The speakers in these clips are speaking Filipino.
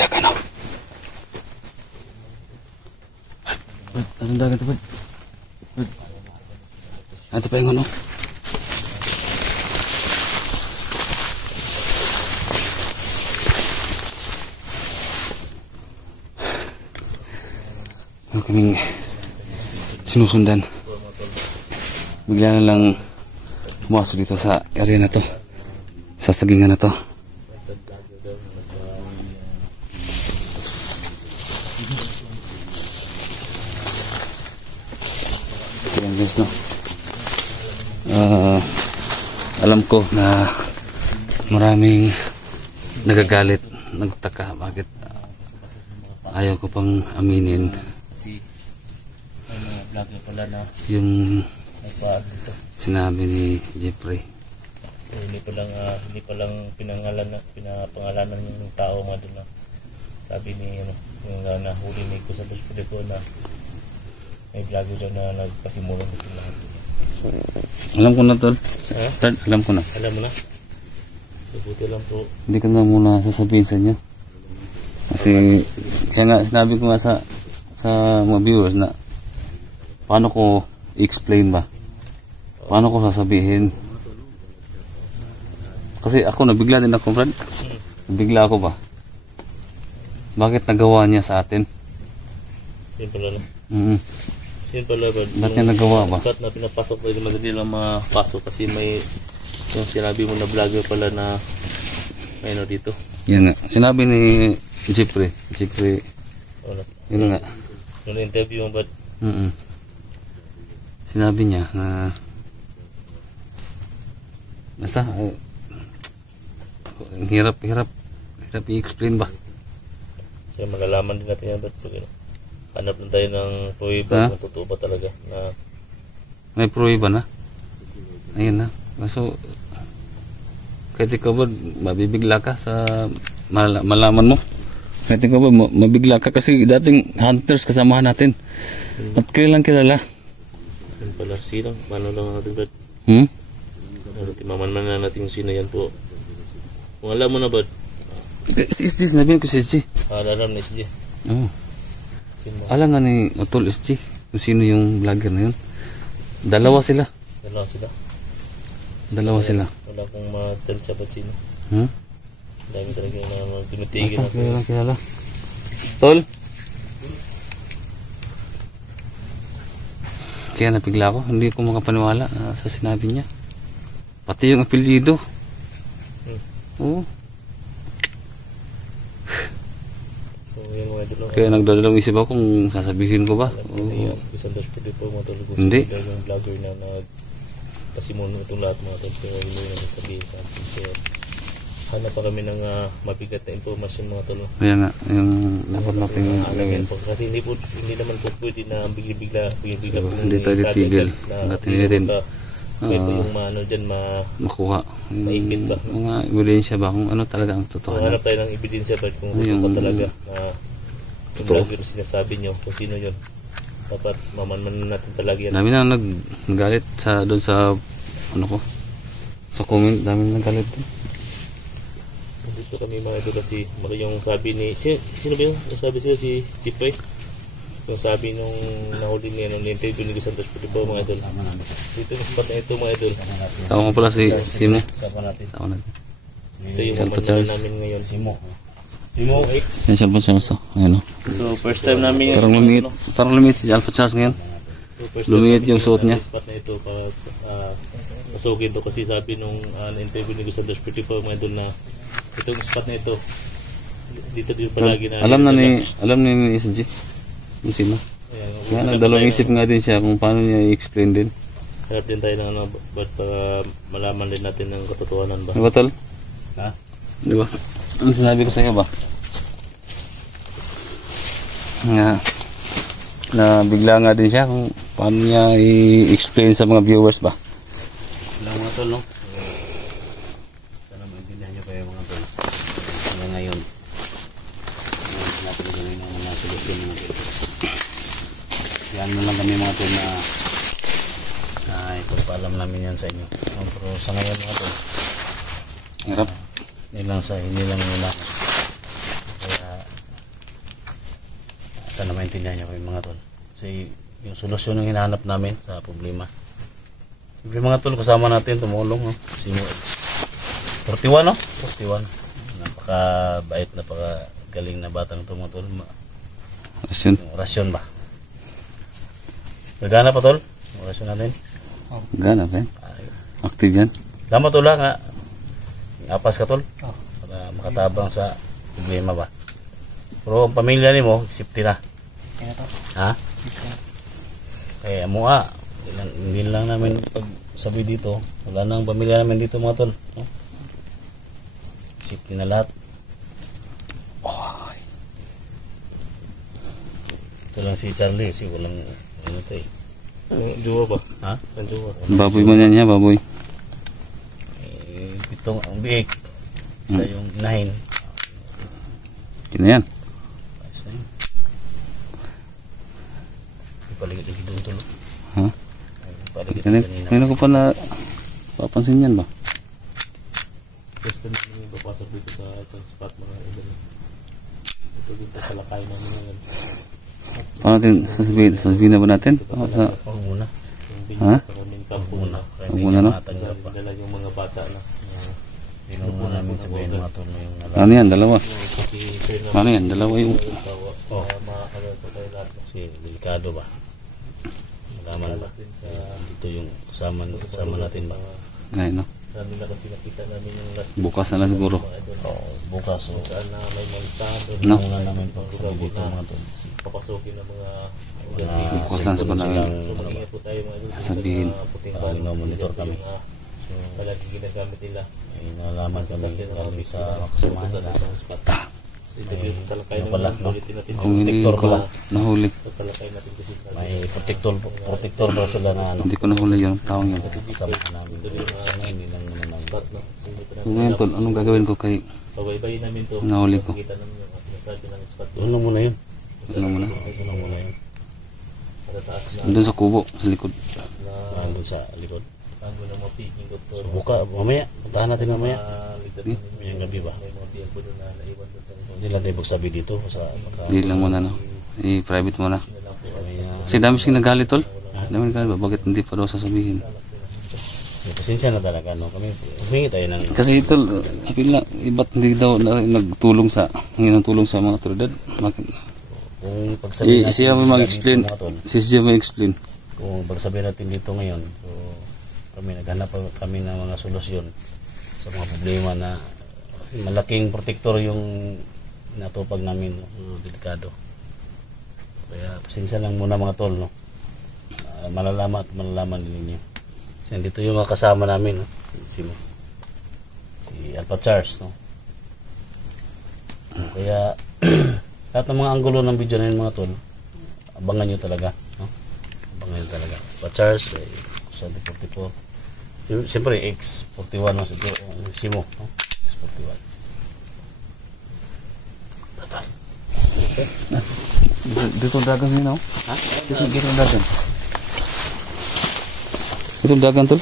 Taka no. Anong dagat ito, bud? Ito pa yung ano? Ano kaming sinusundan. Bigla na lang pumasok dito sa area na to. Sa sagingan na to. Ayan guys, no. Alam ko na maraming nagagalit, nagtaka bakit ayaw ko pang aminin yung sinabi ni Jeffrey. So hindi pa lang pinapangalanan yung tao nga doon na sabi ni yung nahuli ni Kuya Santos Pulido na may vlogger daw na nagpasimulan nito lahat. Alam ko na, tol. Alam ko na. Alam mo na? So buti lang po. Hindi ko na muna sasabihin sa inyo. Kasi kaya nga sinabi ko nga sa mga viewers na paano ko i-explain ba? Paano ko sasabihin? Kasi ako nabigla din ako, friend. Nabigla ako ba? Bakit nagawa niya sa atin? Yun pala na. Yun pala ba? Bakit niya nagawa ba? Spot na pinapasok tayo, madali lang mapasok kasi may yung sinabi mo na vlogger pala na may ano dito. Yan nga. Sinabi ni Jeffrey. Yun nga. Yung interview mo ba? Sinabi niya na basta hirap i-explain ba? Kaya malalaman din natin yan ba't hanap lang tayo ng pruweba kung totoo ba talaga na may pruweba na? Ayun na. So kahit ikaw ba mabibigla ka sa malaman mo? Kahit ikaw ba mabigla ka kasi dating hunters kasamahan natin at kailang kilala. Yun pala sino? Paano lang natin ba? Timaman na natin yung sino yan po. Kung alam mo na ba? Si SG, sinabihin ko si SG. Alam na SG. Oo. Alam na ni Otol SG kung sino yung vlogger na yun. Dalawa sila. Wala akong ma-tell siya ba't sino. Dami talaga na dinitigil natin. Basta kilala. Tol? Kaya napigla ako. Hindi ko makapaniwala sa sinabi niya. Pati yung apelyido. Oo. So yun mga idol. Kaya nagdadalawang isip ako kung sasabihin ko ba. Kuya Santos Pulido mga tol. Hindi. Yung vlogger na nagpasimulan itong lahat mga tol. Pero hindi na sasabihin sa atin. So hanap pa kami ng mabigat na informasyon mga tol. Kaya nga. Yung dapat natin gawin. Kasi hindi naman po pwede na bigla hindi tayo titigil. Natin din. Pwede yung maano dyan makuha maigit ba? Mga ebidensya ba kung ano talaga ang totoo. Hanap tayo ng ebidensya ba kung totoo ba talaga na yung vlogger na sinasabi nyo kung sino yun. Dapat mamanman natin talaga yan. Dami na nagalit doon sa ano ko sa comment. Dami na nagalit doon. Dito kami mga ito kasi yung sabi ni sino ba yun? Yung sabi sila si Jeffrey. Yung sabi nung nahuli niya nung interview ni Santos Pulido mga idol. Dito yung spot na ito mga idol. Sama ko pala si Simo. Sama natin. Ito yung Salpa namin ngayon. Simo X. Yan si Alpha Charles. Ayan o. So first time namin Parang lumit si Alpha Charles ngayon. Lumit yung suot niya. Spot na ito pag pasugin to kasi sabi nung interview ni Santos Pulido mga idol na itong spot na ito dito palagi na alam ni SG kung sino. Kaya nagdalawang isip nga din siya kung paano niya i-explain din. Harap din tayo ng ba't para malaman din natin ng katotohanan ba? Diba tol? Ha? Diba? Ang sinabi ko sa iyo ba? Na bigla nga din siya kung paano niya i-explain sa mga viewers ba? Lang mga tol, no? Sana maintindihan nyo kayo mga tol. Hanggang ngayon natin gawin ng mga solusyon mga tol. Yan mo lang kami mga tol na ipapaalam namin yan sa inyo. Pero sa ngayon mga tol, hirap. hindi lang yung kaya Sana maintindihan niyo kami mga tol. Kasi yung solusyon yung hinahanap namin sa problema. Siyempre mga tol, kasama natin tumulong. No? Si Mo X. 41 no? 41. Napaka-bait, napaka-galing na batang ito mga tol. Rasyon. Rasyon ba? Gagana pa tol? Rasyon natin. Gana ba? Active yan. Lama tol nga. Apas ka tol. Para makatabang sa problema ba? Pero ang pamilya ni mo, safety na. Ha? Kaya mo hindi lang namin pagsabi dito. Wala nang pamilya namin dito mga tol. No? Safety na lahat. Ito lang si Charlie. Si walang ano ito eh. Jowa ba? Ha? Ang jowa. Baboy mo niya, baboy. Pitong ang biik. Sa yung inahin. Kina yan. Ayos na yun. Ipaligid-ligid doon tulo. Ha? Ipaligid-ligid kanina. Kanina ko pa na papansin yan ba? First time namin yung papasok dito sa isang spot mga idol. Ito dito talakay namin ngayon. Paano natin sasabihin na ba natin? Huwag muna. Ha? Kaming kampo na. Kaya Huwag hindi muna, na no? matanggap pa. Dala yung mga bata na. Hindi mo namin sabihin mga tol yung Ano yan? Dalawa. Paki-share na Ano yan? Dalawa yung... tawa. Makakalaw pa tayo lahat. kasi delikado ba. Malaman ba. Dito yung kasama natin ba. Ay, no? Dami na kasi nakita namin yung last Bukas na lang siguro. Bukas o. saan na may magtahan doon. No? Muna namin pagsabi dito mga tol. Papasukin ng mga Bukas lang siguro namin. Mag-ingat po tayo mga idol. Sabihin. Puting monitor kami. Palagi ginagamit nila. Ay nalaman kami sa kasamahan nila. Kasi dito talakay Ano ng pala, no? ulitin natin. Kung hindi Protector ko pala. nahuli. Talakay natin kasi sa May protector daw sila na ano. Hindi ko nahuli yung taong yun. Kasamahan namin. Sana hindi lang naman ang spot na. Hindi pa So ngayon tol, anong gagawin ko kay Pabay-bayin namin to. nahuli ko? Kita namin yung masabi ng spot. Ano muna yun? Ano muna? Ano muna yun? Para taas na. Doon sa kubo, sa likod. Doon sa likod. Ano na mga picking doktor. Buka, mamaya. Puntahan natin mamaya. Ligtas namin Yung gabi ba? may mga biyang po doon na naiwan doon sa likod. Hindi lang tayo magsabi dito. Sa Hindi lang muna no. I-private muna. kami na. Kasi dami siyang nagalit tol. Dami nagalit ba? Bakit hindi pa daw sasabihin? Pasensya na talaga. No? Kami, humingi tayo ng. Kasi tol, pila, iba't hindi daw nagtulong sa, hindi tulong sa mga otoridad. Bakit? Kung pagsabihin natin. Siya mo mag-explain. mga tol, Siya mo explain. Kung pagsabihin natin dito ngayon. So, kami naghanap kami ng mga solusyon sa mga problema na malaking protector yung natupag namin. So, delikado. Kaya pasensya lang muna mga tol. No? Malalaman din ninyo. Kasi dito yung mga kasama namin. No? Si Alpha Charles. No? Kaya lahat ng mga anggulo ng video na yun mga tol, abangan nyo talaga. No? Abangan nyo talaga. Alpha Charles, 44. Siyempre, X41. No? Simo. No? X41. Total. Dito dagan yun, no? Ha? Dito dagan. Dito dagan, tol.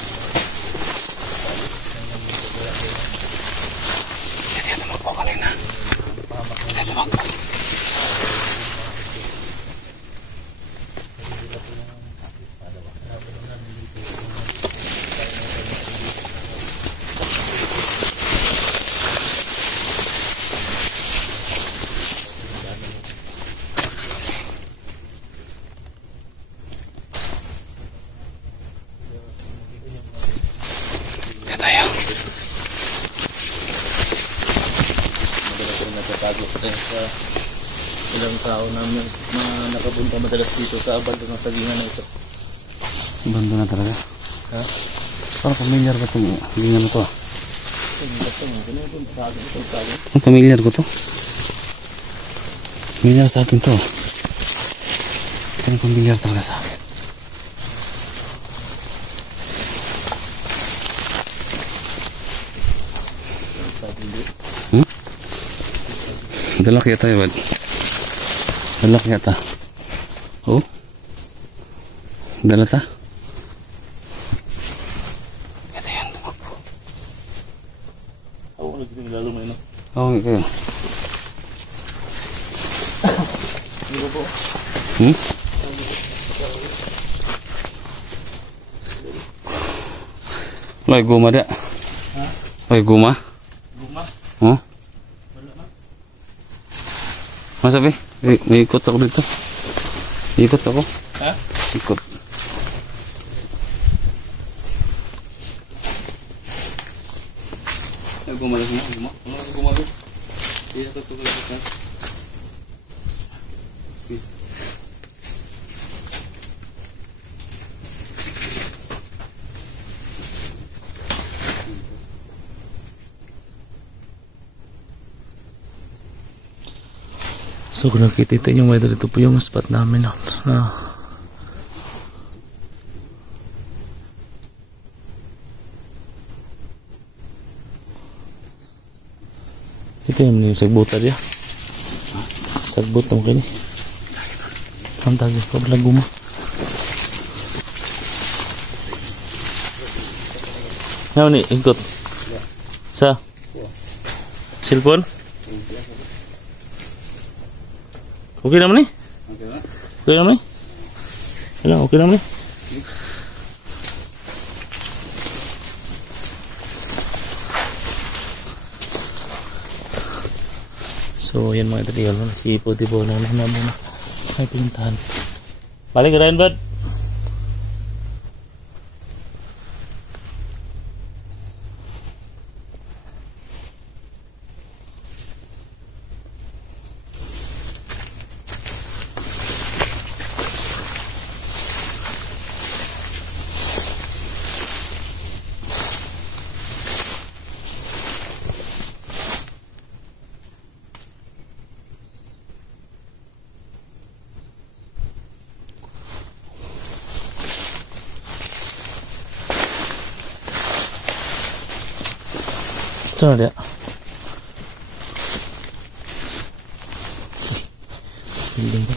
Nagtatago tayo sa ilang tao na nakapunta madalas dito sa abando ng sagingan na ito. Bando na talaga. Ha? Parang familiar ko itong hingan na to. Sa akin ito sa akin. Ang familiar ko to. Familiar sa akin to. Parang familiar talaga sa akin. Dala kaya tayo, Wad. Dala kaya ta. Oh? Dala ta? Ito yan, tumakbo. Ako lalo mo yun. Oo, nga kayo. Hindi Hmm? May guma dia. May guma. Guma? Oh. Wala man. Masa be? May ikot ako dito. Ikot ako. Ha? Ikot. May guma lang niya. Guma. Ano ang guma be? Iya ko tuloy ko. So kung nakikita nyo mga idol, ito po yung spot namin na ito yung sagbuta dia. Sagbut mo kini. Ang tagi ko bala guma. Ano ni ikot? Sa cellphone? Okay naman ni? Okay naman ni? Alam, okay naman ni? So, yan mga trial. Ipo-tipo na muna. May pinuntahan. Balik ka rin, bud? Saan na dia? Building ba?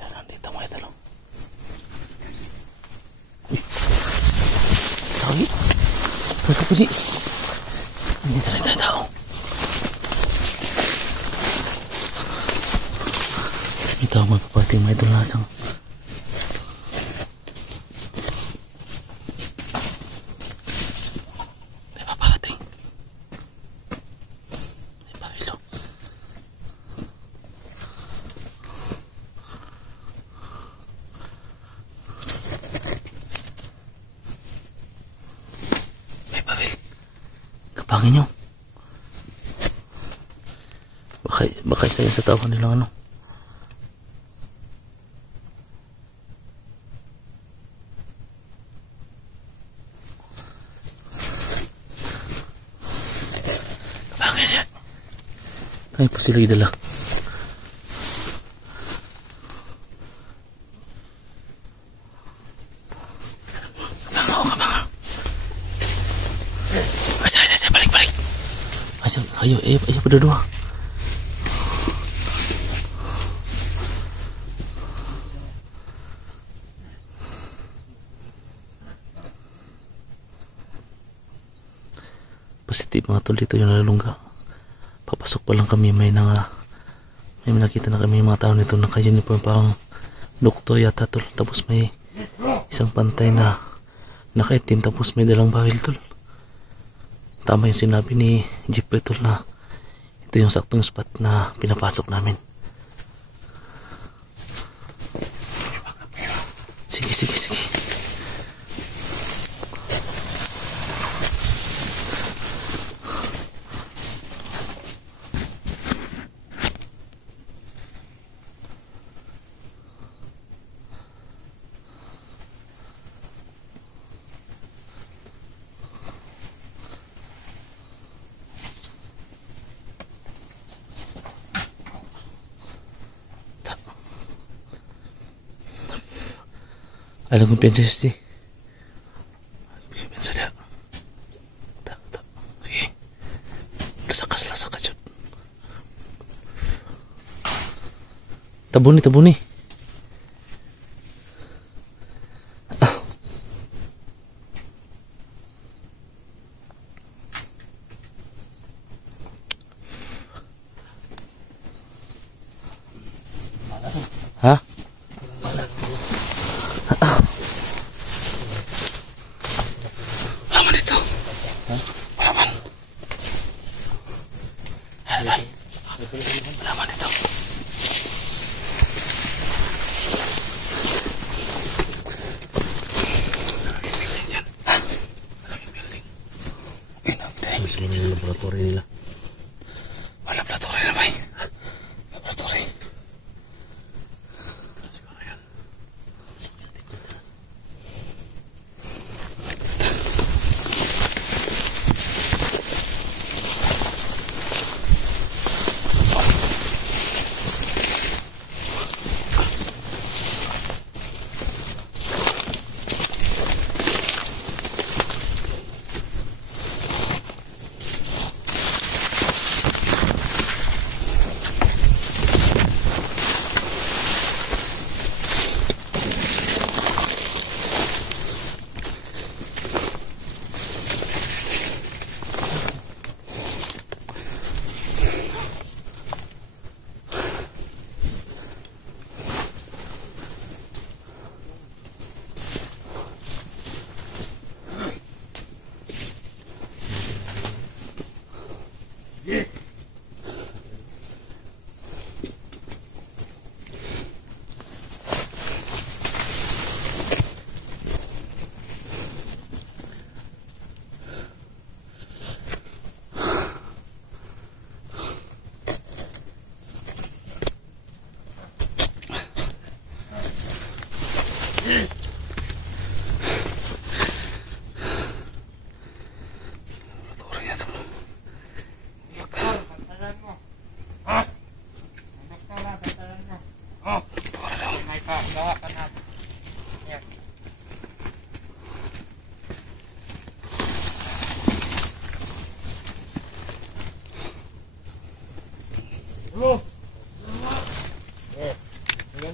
Ayan, nandito mga ito lang. Uy! Tawagi! Ito po si! Nandito rin tayo tao. Ito ang magpapating mga idol lasang. May papating. May pawilo. May pawil. Kapangin nyo. Baka isa sa tao nilang ano. Ay po sila idala. Kabang. Asa, balik. Asa, ayo pada dua. Positif mga tol dito yung nalulungga. Papasok pa lang kami, may nakita na kami mga tao nito naka-uniform parang doktor yata tol. Tapos may isang pantay na nakaitim tapos may dalang bawil tol. Tama yung sinabi ni Jeffrey tol na ito yung saktong spot na pinapasok namin. Sige. Alam kong piyansa siya. Piyansa dia. Tak. Sige. Lasakas yun. Tabuni. yung laboratory nila. Oh, laboratory na ba? Laboratory.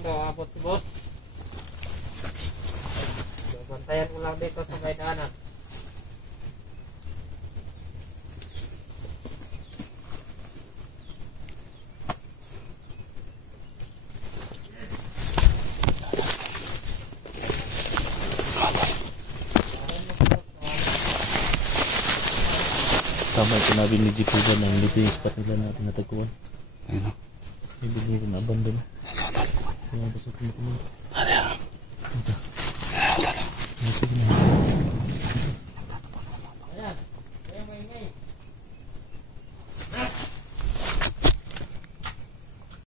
Abot si boss. Bantayan ko lang dito sa kaidanan. Tama yung sinabi ni Jeep Hugan na hindi ito yung spot nila na tinataguan. Ayun o. Hindi nila na-abandon. Sa hotel. Kaya basta kumukumun. Ano yan? Sige na.